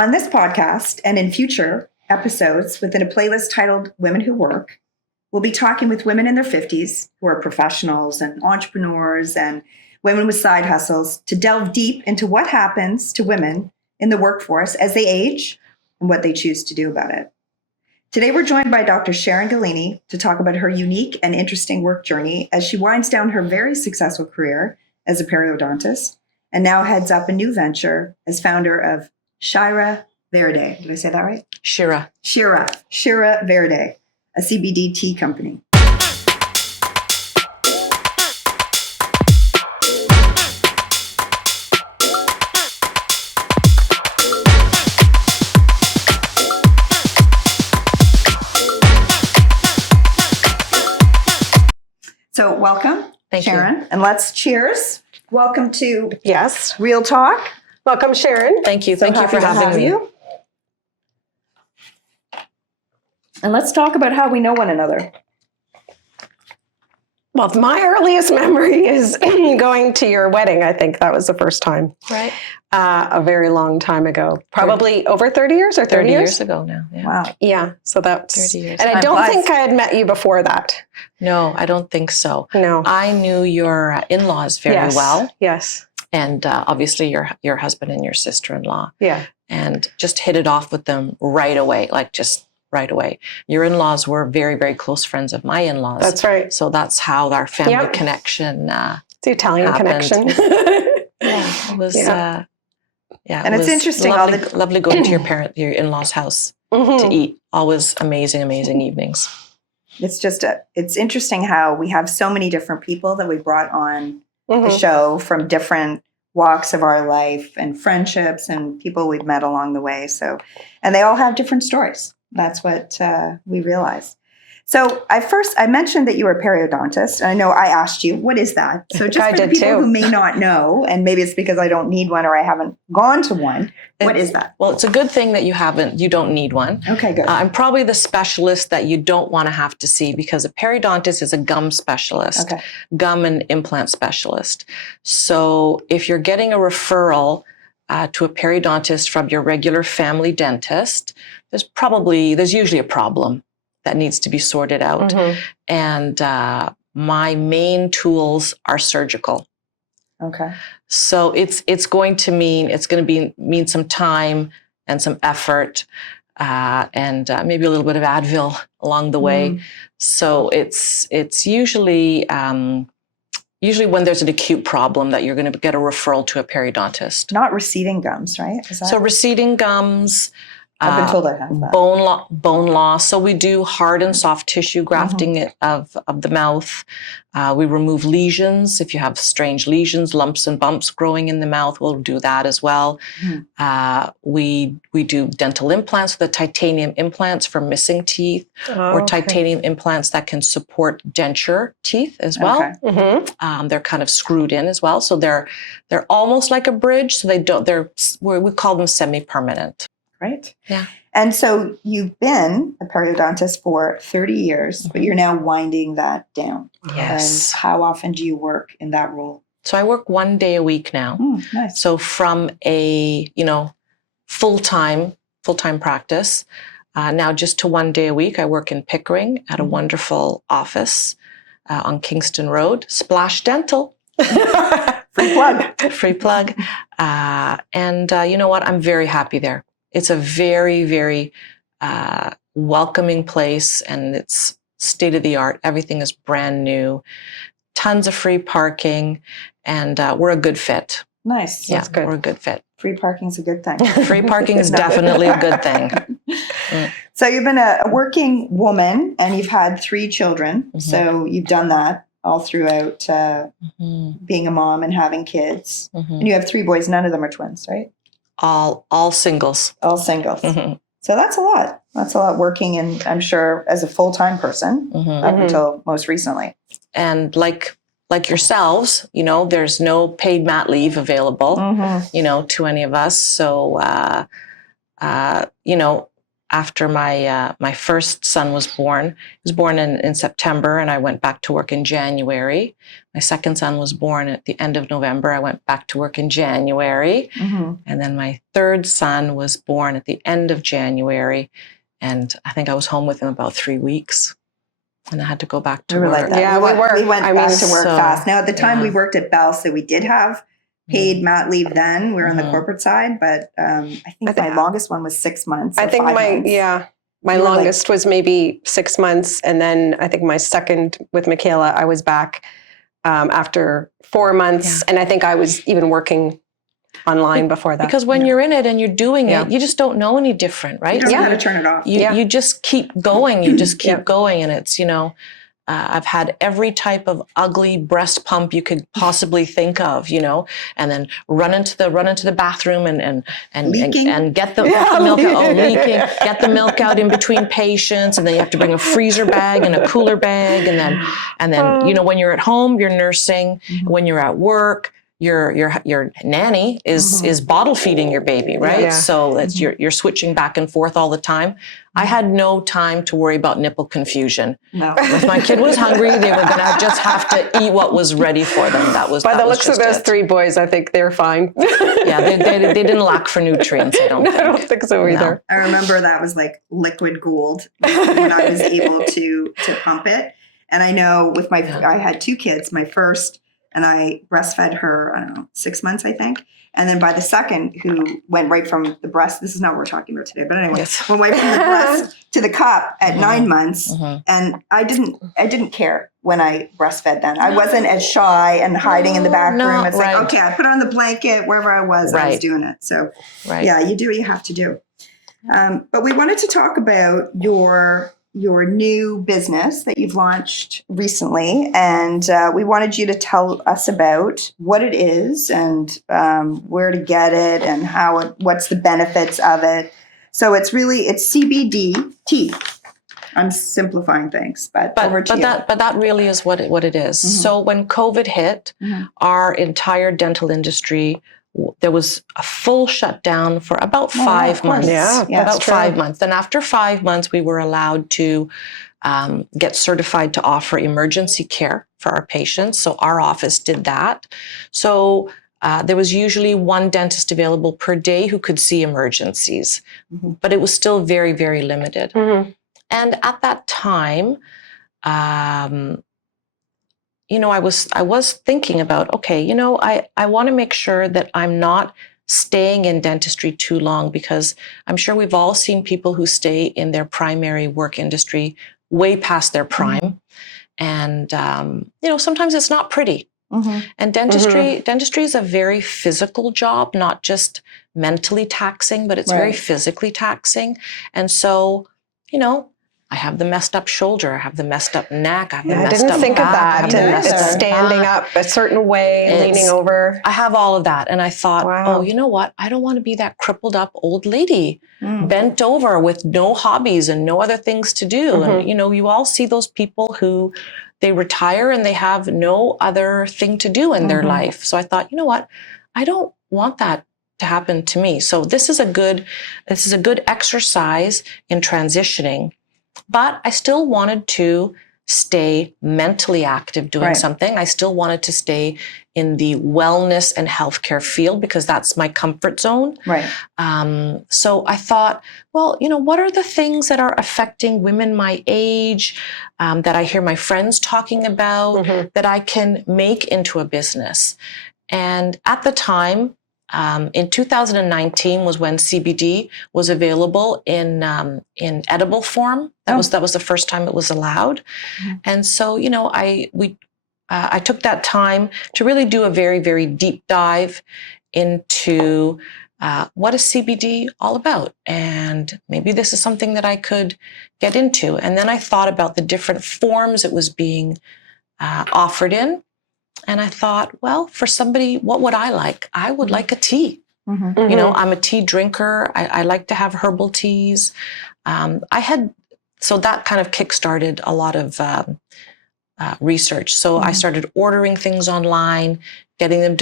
On this podcast and in future episodes within a playlist titled Women Who Work, we'll be talking with women in their 50s who are professionals and entrepreneurs and women with side hustles to delve deep into what happens to women in the workforce as they age and what they choose to do about it. Today, we're joined by Dr. Sharan Golini to talk about her unique and interesting work journey as she winds down her very successful career as a periodontist and now heads up a new venture as founder of Shira Verde. Did I say that right? Shira Verde, a CBD tea company. So welcome, Thank Sharan, you. and let's cheers. Welcome to Yes. Real Talk. Welcome, Sharan. Thank you. So Thank you happy for to having have me. you. And let's talk about how we know one another. Well, my earliest memory is going to your wedding. I think that was the first time. Right. A very long time ago. Probably over 30 years or 30 30 years ago now. Yeah. Wow. Yeah. So that's 30 years. And I Time don't flies. think I had met you before that. No, I don't think so. No. I knew your in-laws very Yes. well. Yes. And obviously your husband and your sister-in-law. Yeah. And just hit it off with them right away, like just right away. Your in-laws were very, very close friends of my in-laws. That's right. So that's how our family Yep. connection The Italian happened. connection. it was Yeah. And it's interesting, all Lovely, lovely going to your in-laws' house Mhm. to eat. Always amazing, amazing evenings. It's interesting how we have so many different people that we brought on the Mhm. show from different walks of our life and friendships and people we've met along the way. So, and they all have different stories. That's what we realized. So I mentioned that you were a periodontist. And I know I asked you, what is that? So just I for the did people too. who may not know, and maybe it's because I don't need one or I haven't gone to one, what is that? Well, it's a good thing that you don't need one. Okay, good. I'm probably the specialist that you don't want to have to see because a periodontist is a gum specialist, Okay. gum and implant specialist. So if you're getting a referral to a periodontist from your regular family dentist, there's usually a problem that needs to be sorted out. Mhm. And my main tools are surgical. Okay. So it's going to mean some time and some effort and maybe a little bit of Advil along the way. So it's usually when there's an acute problem that you're going to get a referral to a periodontist. Not receding gums, right? Is that? So receding gums. I've been told I have that. Bone loss. So we do hard and soft tissue grafting of the mouth. We remove lesions. If you have strange lesions, lumps and bumps growing in the mouth, we'll do that as well. We do dental implants, the titanium implants for missing teeth, or titanium implants that can support denture teeth as well. Okay. Mhm. They're kind of screwed in as well, so they're almost like a bridge. So we call them semi-permanent. Right. Yeah. And so you've been a periodontist for 30 years, but you're now winding that down. Yes. And how often do you work in that role? So I work 1 day a week now. Nice. So from a full-time practice, now just to 1 day a week, I work in Pickering at a wonderful office on Kingston Road, Splash Dental. Free plug. Free plug. And you know what? I'm very happy there. It's a very, very welcoming place, and it's state of the art. Everything is brand new. Tons of free parking, and we're a good fit. Nice. Yeah, That's good. we're a good fit. Free parking's a good thing. Free parking is definitely a good thing. So you've been a working woman and you've had 3 children. So you've done that all throughout being a mom and having kids. And you have 3 boys. None of them are twins, right? All singles. All singles. So that's a lot. That's a lot working, and I'm sure as a full-time person up until most recently. And like yourselves, there's no paid mat leave available, to any of us. So, after my first son was born. He was born in September, and I went back to work in January. My second son was born at the end of November. I went back to work in January. And then my third son was born at the end of January. And I think I was home with him about 3 weeks. And I had to go back to work. Like that. Yeah, we went back to work fast. Now, at the time we worked at Bell, so we did have paid mat leave then. We were on the corporate side, but I think my longest one was 6 months. I think my longest was maybe 6 months. And then I think my second with Michaela, I was back after 4 months. And I think I was even working online before that. Because when you're in it and you're doing it, you just don't know any different, right? You don't know how to turn it off. You just keep going. You just keep going. And it's, I've had every type of ugly breast pump you could possibly think of, and then run into the bathroom and get the milk out, leaking, get the milk out in between patients, and then you have to bring a freezer bag and a cooler bag, and then when you're at home, you're nursing. When you're at work, your nanny is bottle feeding your baby, right? Yeah. So it's you're switching back and forth all the time. I had no time to worry about nipple confusion. No. If my kid was hungry, they were going to just have to eat what was ready for them. By the looks of those 3 boys, I think they're fine. Yeah, they didn't lack for nutrients, I don't think. I don't think so either. No. I remember that was like liquid gold when I was able to pump it. And I know with I had 2 kids, my first, and I breastfed her, I don't know, 6 months, I think. And then by the second, who went right from the breast, this is not what we're talking about today, but anyway, went right from the breast to the cup at 9 months. And I didn't care when I breastfed then. I wasn't as shy and hiding in the back room. It's like, okay, I put on the blanket, wherever I was doing it. So yeah, you do what you have to do. But we wanted to talk about your new business that you've launched recently. And we wanted you to tell us about what it is and where to get it and what's the benefits of it. So it's CBD tea. I'm simplifying things, but over to you. But that really is what it is. So when COVID hit, our entire dental industry, there was a full shutdown for about 5 months. Yeah, about 5 months. And after 5 months, we were allowed to get certified to offer emergency care for our patients. So our office did that. So there was usually one dentist available per day who could see emergencies, but it was still very, very limited. And at that time, I was thinking about, okay, I want to make sure that I'm not staying in dentistry too long, because I'm sure we've all seen people who stay in their primary work industry way past their prime. And, sometimes it's not pretty. And dentistry is a very physical job, not just mentally taxing, but it's very physically taxing. And so, I have the messed up shoulder, I have the messed up neck, I have the messed up back. I didn't think of that. Standing up a certain way, leaning over. I have all of that. And I thought, oh, you know what? I don't want to be that crippled up old lady, bent over with no hobbies and no other things to do. And, you all see those people who they retire and they have no other thing to do in their life. So I thought, you know what? I don't want that to happen to me. So this is a good exercise in transitioning. But I still wanted to stay mentally active doing something. I still wanted to stay in the wellness and healthcare field because that's my comfort zone. So I thought, well, what are the things that are affecting women my age that I hear my friends talking about that I can make into a business? And at the time, in 2019 was when CBD was available in edible form. That was the first time it was allowed. And so, I took that time to really do a very, very deep dive into what is CBD all about, and maybe this is something that I could get into. And then I thought about the different forms it was being offered in. And I thought, well, for somebody, what would I like? I would like a tea. I'm a tea drinker. I like to have herbal teas. So that kind of kickstarted a lot of research. So I started ordering things online, getting them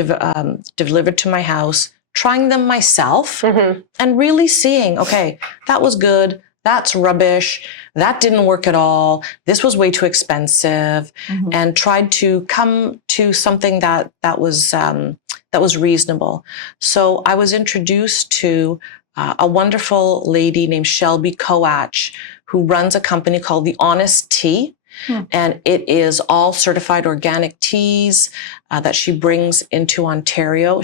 delivered to my house, trying them myself, and really seeing, okay, that was good. that's rubbish. That didn't work at all. This was way too expensive, and tried to come to something that was reasonable. So I was introduced to a wonderful lady named Shelby Coach, who runs a company called The Honest Tea. And it is all certified organic teas that she brings into Ontario.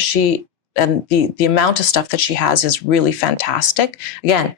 And the amount of stuff that she has is really fantastic. Again,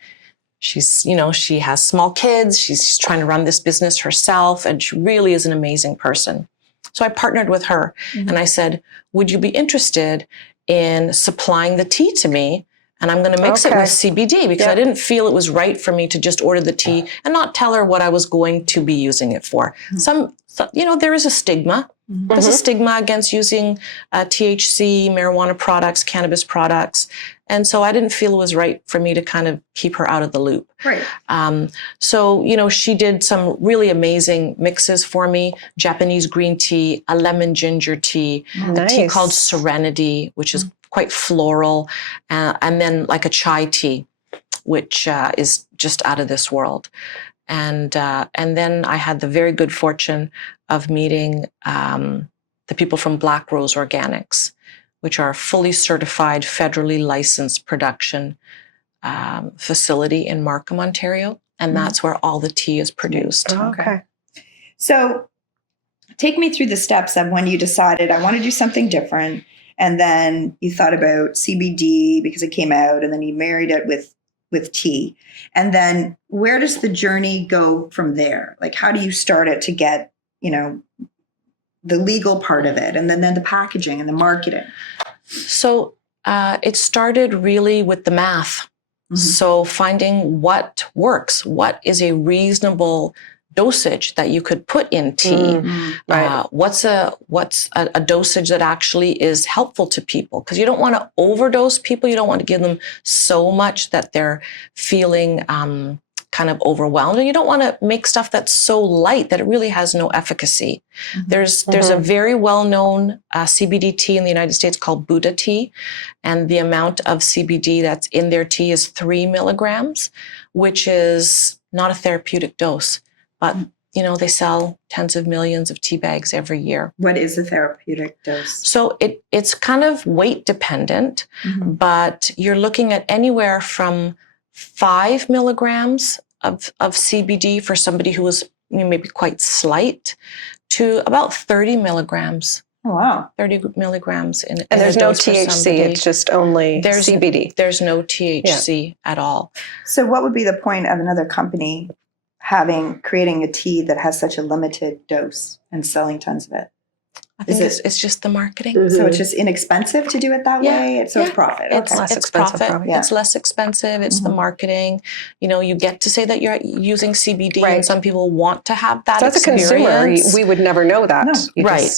she's, she has small kids. She's trying to run this business herself, and she really is an amazing person. So I partnered with her and I said, would you be interested in supplying the tea to me? And I'm going to mix it with CBD, because I didn't feel it was right for me to just order the tea and not tell her what I was going to be using it for. There is a stigma. There's a stigma against using THC, marijuana products, cannabis products. And so I didn't feel it was right for me to kind of keep her out of the loop. Right. So she did some really amazing mixes for me: Japanese green tea, a lemon ginger tea, a tea called Serenity, which is quite floral, and then like a chai tea, which is just out of this world. And then I had the very good fortune of meeting the people from Black Rose Organics, which are a fully certified, federally licensed production facility in Markham, Ontario. And that's where all the tea is produced. Okay. So take me through the steps of when you decided, I want to do something different. And then you thought about CBD because it came out, and then you married it with tea. And then where does the journey go from there? Like, how do you start it to get, the legal part of it, and then the packaging and the marketing? So it started really with the math. So finding what works, what is a reasonable dosage that you could put in tea. What's a dosage that actually is helpful to people? Because you don't want to overdose people. You don't want to give them so much that they're feeling kind of overwhelmed. And you don't want to make stuff that's so light that it really has no efficacy. There's a very well-known CBD tea in the United States called Buddha tea. And the amount of CBD that's in their tea is 3 milligrams, which is not a therapeutic dose. But, they sell tens of millions of tea bags every year. What is the therapeutic dose? So it's kind of weight dependent, but you're looking at anywhere from 5 milligrams of CBD for somebody who was maybe quite slight, to about 30 milligrams. Oh, wow. 30 milligrams. And there's no THC, it's just only CBD. There's no THC at all. So what would be the point of another company creating a tea that has such a limited dose and selling tons of it? I think it's just the marketing. So it's just inexpensive to do it that way? It's profit. It's less expensive. It's less expensive. It's the marketing. You get to say that you're using CBD, and some people want to have that experience. As a consumer, we would never know that. No.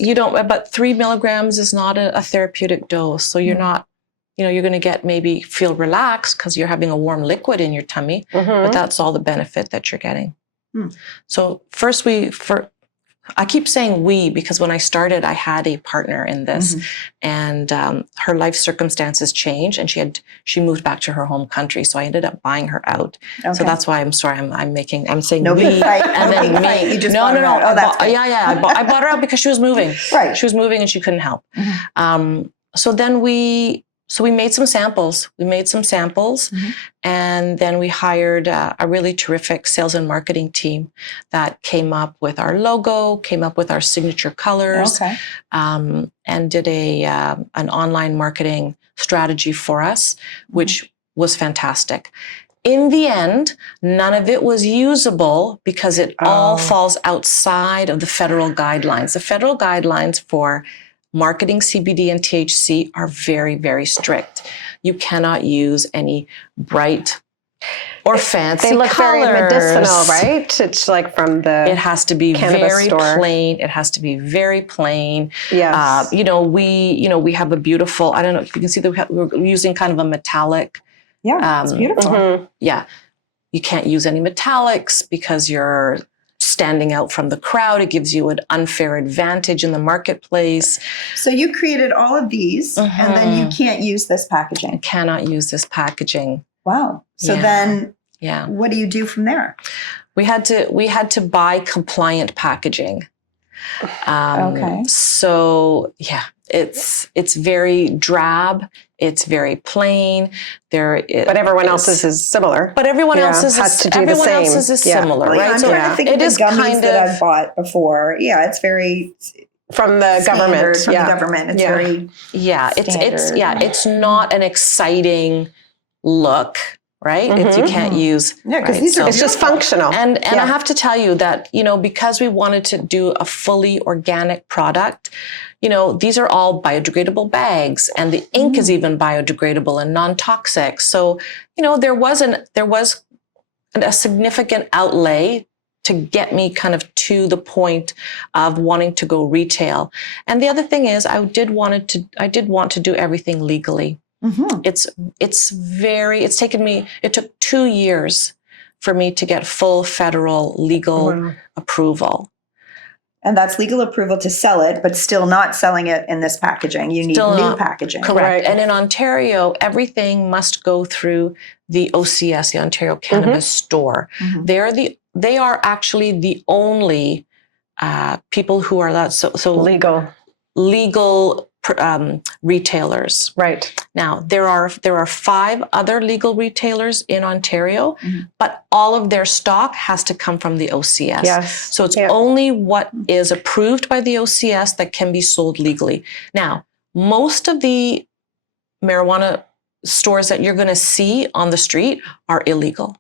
You don't. But 3 milligrams is not a therapeutic dose. So you're not, you're going to feel relaxed because you're having a warm liquid in your tummy, but that's all the benefit that you're getting. So first I keep saying we, because when I started, I had a partner in this, and her life circumstances changed, and she moved back to her home country. So I ended up buying her out. Okay. So that's why I'm sorry. I'm saying no we, big fight, and no then big me. Fight. You just no. Oh, that's good. I bought her out because she was moving. Right. She was moving and she couldn't help. So then we made some samples. And then we hired a really terrific sales and marketing team that came up with our logo, came up with our signature colors, and did an online marketing strategy for us, which was fantastic. In the end, none of it was usable because it all falls outside of the federal guidelines. The federal guidelines for marketing CBD and THC are very, very strict. You cannot use any bright or fancy They look colors. very medicinal, right? It's like from the It has to be very plain. It has to be very plain. Yes. We have a beautiful, I don't know if you can see that we're using kind of a metallic. Yeah, it's beautiful. Yeah. You can't use any metallics because you're standing out from the crowd. It gives you an unfair advantage in the marketplace. So you created all of these, and then you can't use this packaging. I cannot use this packaging. Wow. So then Yeah. what do you do from there? We had to buy compliant packaging. Okay. So yeah, it's very drab. It's very plain. But everyone else's is similar. But everyone else's has to do the everyone same. else's is similar, Really, right? I'm So trying to think of it the is gummies kind that of I've bought before. Yeah, it's very from the government. standard, from the government. It's very it's not an exciting look, right? You can't use because these are it's just functional. And I have to tell you that, because we wanted to do a fully organic product, these are all biodegradable bags, and the ink is even biodegradable and non-toxic. So, there was a significant outlay to get me kind of to the point of wanting to go retail. And the other thing is I did want to do everything legally. Mm-hmm. It took 2 years for me to get full federal legal approval. And that's legal approval to sell it, but still not selling it in this packaging. You need new packaging. Correct. Right. And in Ontario, everything must go through the OCS, the Ontario Cannabis Store. Mm-hmm. They are actually the only people who are that so legal retailers. Right. Now there are 5 other legal retailers in Ontario, but all of their stock has to come from the OCS. Yes. So it's only what is approved by the OCS that can be sold legally. Now, most of the marijuana stores that you're going to see on the street are illegal.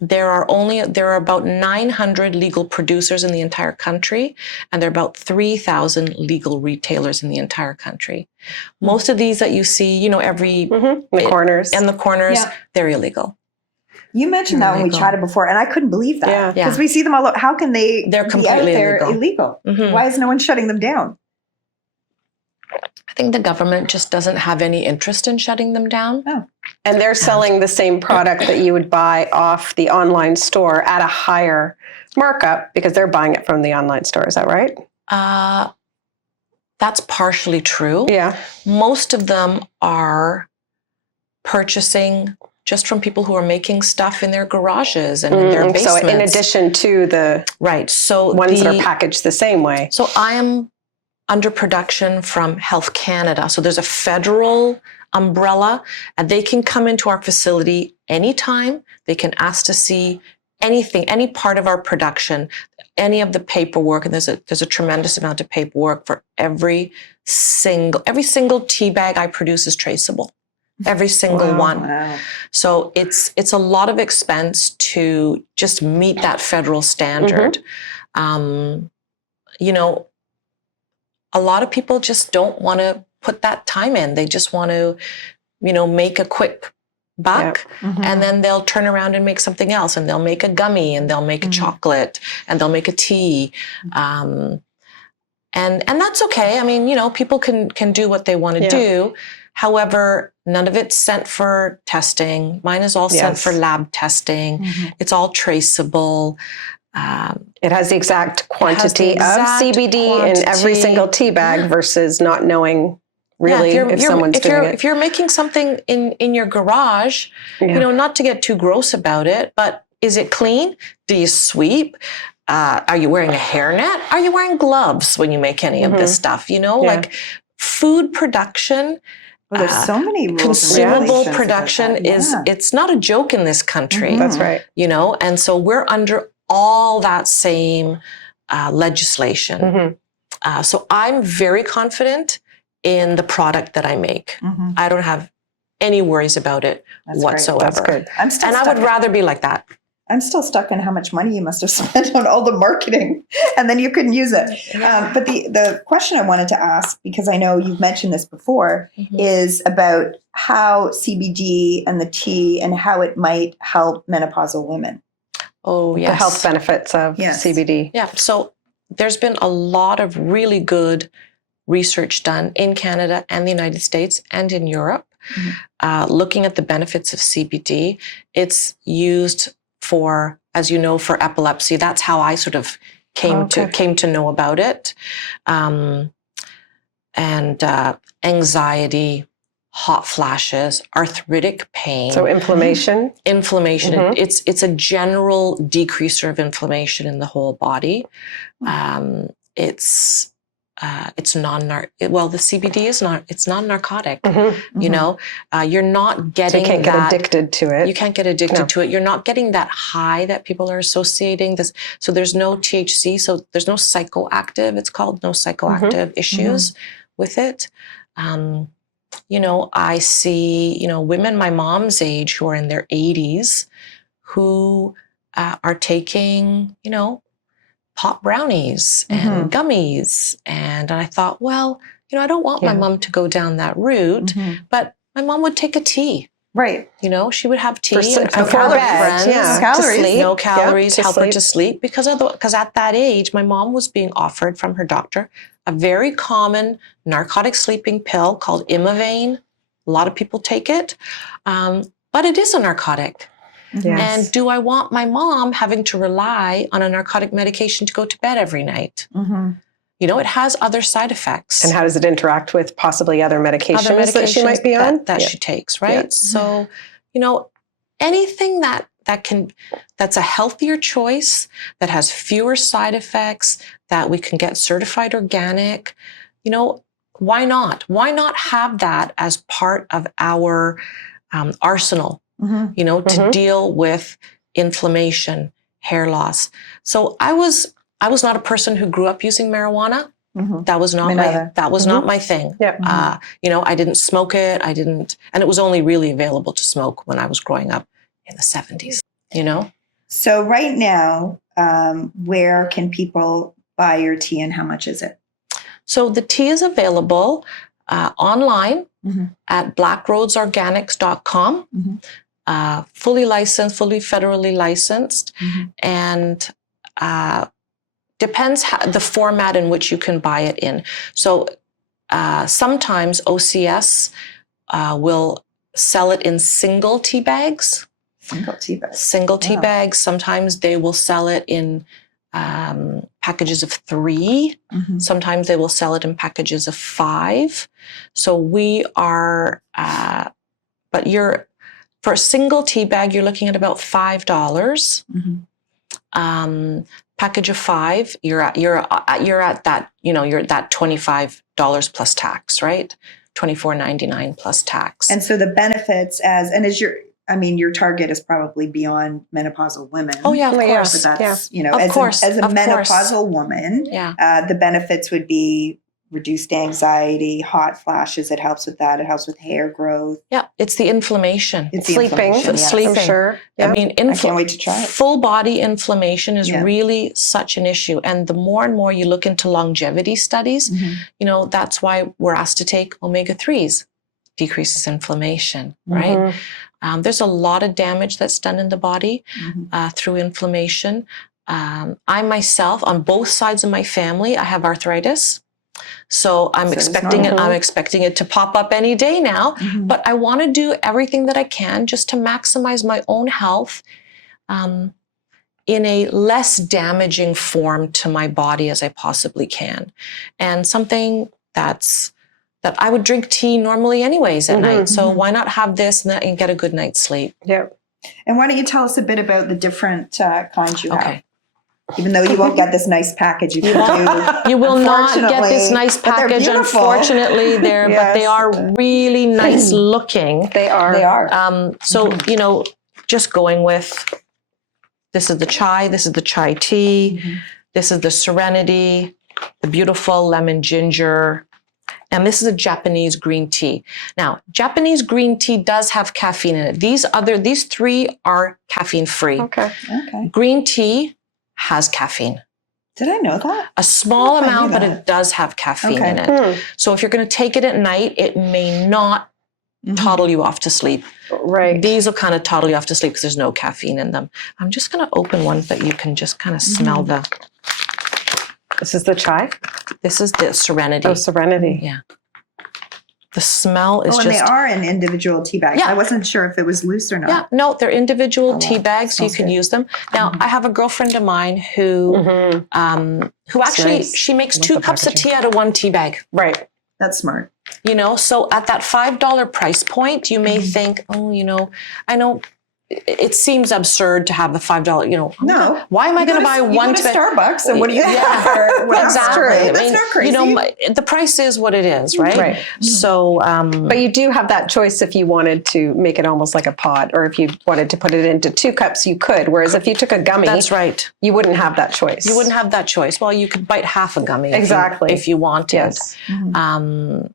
There are about 900 legal producers in the entire country, and there are about 3,000 legal retailers in the entire country. Most of these that you see, the corners, they're illegal. You mentioned that when we chatted before, and I couldn't believe that. Yeah. Because we see them all. How can they They're completely be out there illegal? Mm-hmm. Why is no one shutting them down? I think the government just doesn't have any interest in shutting them down. Oh. And they're selling the same product that you would buy off the online store at a higher markup because they're buying it from the online store. Is that right? That's partially true. Yeah. Most of them are purchasing just from people who are making stuff in their garages and in their basements. So in addition to the ones that are packaged the same way. So I am under production from Health Canada. So there's a federal umbrella, and they can come into our facility anytime. They can ask to see anything, any part of our production, any of the paperwork. And there's a tremendous amount of paperwork for every single tea bag I produce is traceable. Every single one. Wow. So it's a lot of expense to just meet that federal standard. A lot of people just don't want to put that time in. They just want to, make a quick buck, and then they'll turn around and make something else, and they'll make a gummy, and they'll make a chocolate, and they'll make a tea. And that's okay. I mean, people can do what they want to do. However, none of it's sent for testing. Mine is all sent for lab testing. It's all traceable. It has the exact quantity of CBD in every single tea bag versus not knowing really if someone's doing it. If you're making something in your garage, not to get too gross about it, but is it clean? Do you sweep? Are you wearing a hairnet? Are you wearing gloves when you make any of this stuff? Like food production. Well, there's so many rules consumable production it's not a joke in this country. That's right. And so we're under all that same legislation. So I'm very confident in the product that I make. I don't have any worries about it whatsoever. That's good. I would rather be like that. I'm still stuck in how much money you must have spent on all the marketing, and then you couldn't use it. But the question I wanted to ask, because I know you've mentioned this before, is about how CBD and the tea and how it might help menopausal women. Oh, yes. The health benefits of CBD. Yeah. So there's been a lot of really good research done in Canada and the United States and in Europe, looking at the benefits of CBD. It's used for, as you know, for epilepsy. That's how I sort of came to know about it. And anxiety, hot flashes, arthritic pain. So inflammation. Inflammation. It's a general decreaser of inflammation in the whole body. It's the CBD is it's non-narcotic. You know, you're not getting so you can't get addicted to it. You can't get addicted to it. You're not getting that high that people are associating this. So there's no THC. So there's no psychoactive. It's called no psychoactive issues with it. You know, I see, you know, women my mom's age who are in their 80s who are taking, you know, pop brownies and gummies. And I thought, well, you know, I don't want my mom to go down that route, but my mom would take a tea. Right. You know, she would have tea For and calories. friends. Yeah. Calories. No calories, to help sleep. her to sleep. Because at that age, my mom was being offered from her doctor a very common narcotic sleeping pill called Imavane. A lot of people take it, but it is a narcotic. Yes. And do I want my mom having to rely on a narcotic medication to go to bed every night? You know, it has other side effects. And how does it interact with possibly other medications that she might be on? That she takes, right? Yeah. So, you know, anything that's a healthier choice, that has fewer side effects, that we can get certified organic, you know, why not? Why not have that as part of our arsenal? You know, to deal with inflammation, hair loss. So I was not a person who grew up using marijuana. That was not not my thing. Yep. You know, I didn't smoke it. And it was only really available to smoke when I was growing up in the 70s, you know? So right now, where can people buy your tea and how much is it? So the tea is available online at blackroadsorganics.com. Fully licensed, fully federally licensed, and depends the format in which you can buy it in. So sometimes OCS will sell it in single tea bags. Single tea bags. Sometimes they will sell it in packages of 3. Sometimes they will sell it in packages of 5. So we are, for a single tea bag, you're looking at about $5. Package of 5, you're at that, you know, you're at that $25 plus tax, right? $24.99 plus tax. And so the benefits your target is probably beyond menopausal women. Oh yeah, of course. But that's, you know, as a menopausal woman, the benefits would be reduced anxiety, hot flashes. It helps with that. It helps with hair growth. Yeah, it's the inflammation. It's sleeping. Sleeping. Sure. I mean, I can't wait to try it. Full body inflammation is really such an issue. And the more and more you look into longevity studies, you know, that's why we're asked to take omega-3s. Decreases inflammation, right? There's a lot of damage that's done in the body through inflammation. I myself, on both sides of my family, I have arthritis. So I'm expecting it to pop up any day now, but I want to do everything that I can just to maximize my own health in a less damaging form to my body as I possibly can. And something that I would drink tea normally anyways at night. So why not have this and get a good night's sleep? Yeah. And why don't you tell us a bit about the different kinds you have? Even though you won't get this nice package, you will not get this nice package. Unfortunately, but they are really nice looking. They are. So you know, just going with this is the chai. This is the chai tea. This is the Serenity, the beautiful lemon ginger. And this is a Japanese green tea. Now, Japanese green tea does have caffeine in it. These 3 are caffeine free. Okay. Green tea has caffeine. Did I know that? A small amount, but it does have caffeine in it. So if you're going to take it at night, it may not toddle you off to sleep. Right. These will kind of toddle you off to sleep because there's no caffeine in them. I'm just going to open one that you can just kind of smell the... This is the chai? This is the Serenity. Oh, Serenity. Yeah. The smell is and they are in individual tea bags. Yeah. I wasn't sure if it was loose or not. Yeah, no, they're individual tea bags, so you can use them. Now, I have a girlfriend of mine who actually, she makes 2 cups of tea out of 1 tea bag. Right. That's smart. You know, so at that $5 price point, you may think, oh, you know, I know it seems absurd to have the $5, you know, No. why am I going to buy one? You go to Starbucks, and what do you get? Exactly. That's not crazy. You know, the price is what it is, right? Right. So, but you do have that choice if you wanted to make it almost like a pod, or if you wanted to put it into 2 cups, you could. Whereas if you took a gummy, that's right. You wouldn't have that choice. You wouldn't have that choice. Well, you could bite half a gummy exactly if you wanted. Yes. And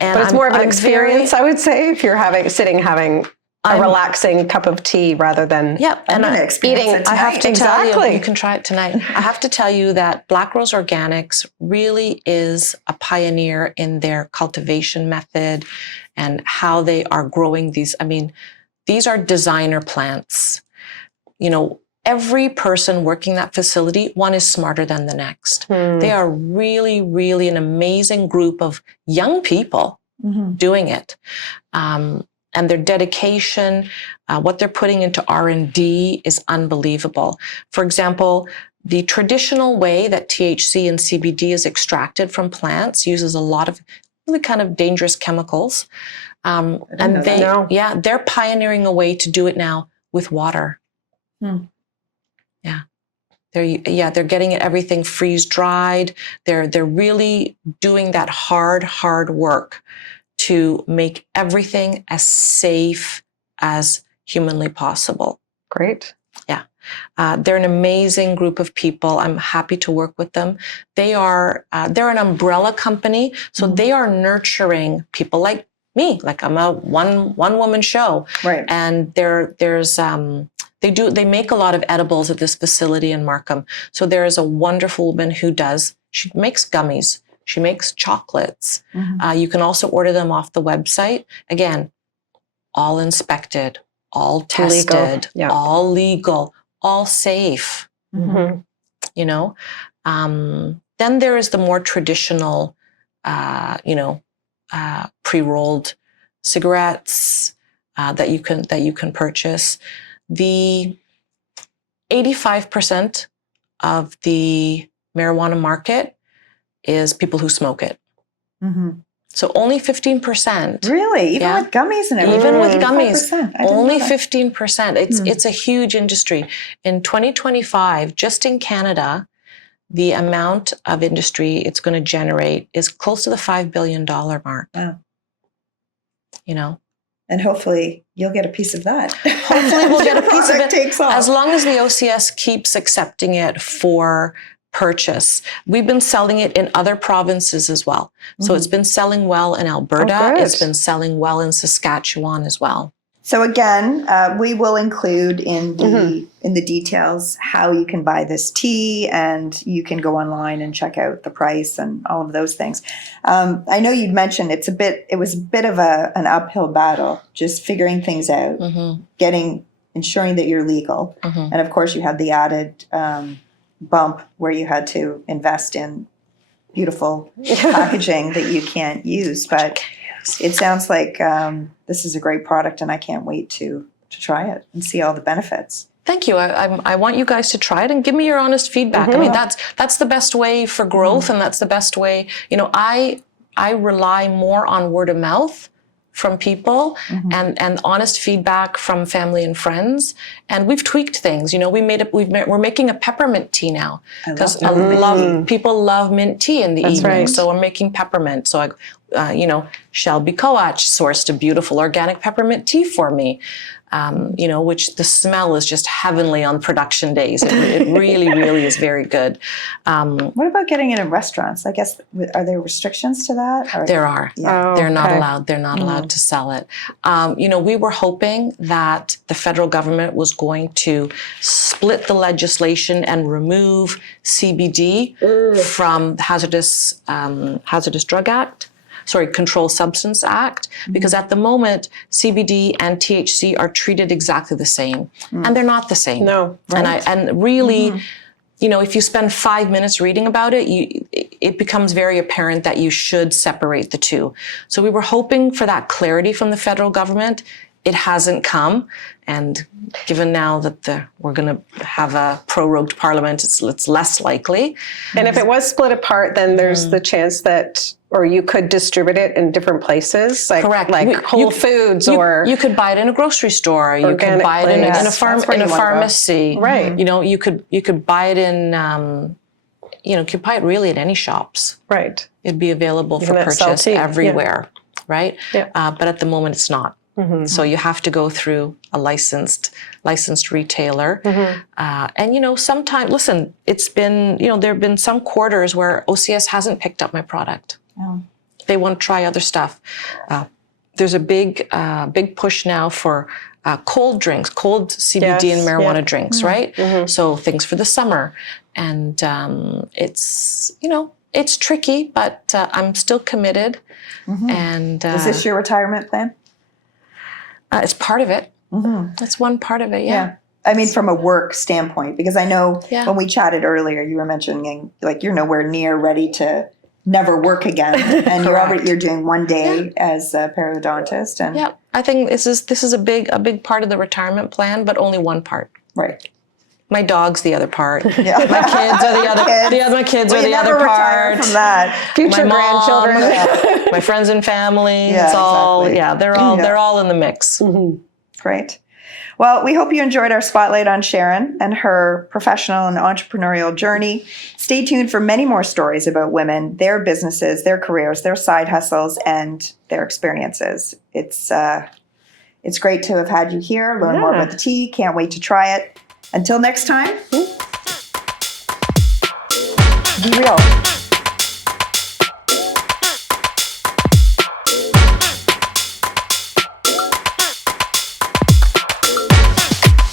but it's more of an experience, I would say, if you're having a relaxing cup of tea rather than and eating. I have to tell you can try it tonight. I have to tell you that Black Rose Organics really is a pioneer in their cultivation method and how they are growing these. I mean, these are designer plants. You know, every person working that facility, one is smarter than the next. They are really, really an amazing group of young people doing it. And their dedication, what they're putting into R&D is unbelievable. For example, the traditional way that THC and CBD is extracted from plants uses a lot of really kind of dangerous chemicals. And they're pioneering a way to do it now with water. They're getting everything freeze dried. They're really doing that hard work to make everything as safe as humanly possible. Great. Yeah. They're an amazing group of people. I'm happy to work with them. They're an umbrella company. So they are nurturing people like me, like I'm a one woman show. Right. And they make a lot of edibles at this facility in Markham. So there is a wonderful woman she makes gummies. She makes chocolates. You can also order them off the website. Again, all inspected, all tested, all legal, all safe. You know, then there is the more traditional, pre-rolled cigarettes that you can purchase. The 85% of the marijuana market is people who smoke it. So only 15%. Really? Even with gummies and everything? Even with gummies, only 15%. It's a huge industry. In 2025, just in Canada, the amount of industry it's going to generate is close to the $5 billion mark. Wow. You know? And hopefully you'll get a piece of that. Hopefully we'll get a piece of it. Takes off. As long as the OCS keeps accepting it for purchase. We've been selling it in other provinces as well. So it's been selling well in Alberta. It's been selling well in Saskatchewan as well. So again, we will include in the details how you can buy this tea, and you can go online and check out the price and all of those things. I know you'd mentioned it was a bit of an uphill battle, just figuring things out, ensuring that you're legal. And of course you had the added bump where you had to invest in beautiful packaging that you can't use. But it sounds like this is a great product, and I can't wait to try it and see all the benefits. Thank you. I want you guys to try it and give me your honest feedback. I mean, that's the best way for growth, and that's the best way. You know, I rely more on word of mouth from people and honest feedback from family and friends. And we've tweaked things. You know, we're making a peppermint tea now because people love mint tea in the evening. Right. So we're making peppermint. So Shelby Coach sourced a beautiful organic peppermint tea for me. Which the smell is just heavenly on production days. It really, really is very good. What about getting it in restaurants? I guess, are there restrictions to that? There are. Yeah. They're not allowed. They're not allowed to sell it. We were hoping that the federal government was going to split the legislation and remove CBD from the Hazardous Drug Act. Controlled Substance Act, because at the moment, CBD and THC are treated exactly the same, and they're not the same. No, right. And really, if you spend 5 minutes reading about it, it becomes very apparent that you should separate the two. So we were hoping for that clarity from the federal government. It hasn't come, and given now that we're going to have a prorogued parliament, it's less likely. And if it was split apart, then there's the chance that or you could distribute it in different places, like Correct. like Whole Foods, or you could buy it in a grocery store. You could buy it in a That's where in you a wanna go. pharmacy. Right. You know, you could buy it in. You could buy it really at any shops. right. It'd be available Even for at purchase Salty, yeah. everywhere, right? Yeah. But at the moment, it's not. So you have to go through a licensed retailer. And sometimes, listen, it's been there have been some quarters where OCS hasn't picked up my product. Oh. They want to try other stuff. There's a big push now for cold drinks, cold CBD and marijuana drinks, right? So things for the summer, and it's it's tricky, but I'm still committed. And Is this your retirement plan? it's part of it. That's one part of it. Yeah. I mean, from a work standpoint, because I know Yeah. when we chatted earlier, you were mentioning like you're nowhere near ready to never work again, and you're doing one day as a periodontist, and Yeah. I think this is a big part of the retirement plan, but only one part. right. My dog's the other part. Yeah. My kids are the other. Kids. My kids Well, are you the never other retire part. from that. Future My mom, grandchildren. my friends and family. Yeah, it's all exactly. they're all in the mix. Great. Well, we hope you enjoyed our spotlight on Sharan and her professional and entrepreneurial journey. Stay tuned for many more stories about women, their businesses, their careers, their side hustles, and their experiences. It's great to have had you here. Learn more about the tea. Can't wait to try it. Until next time, be real.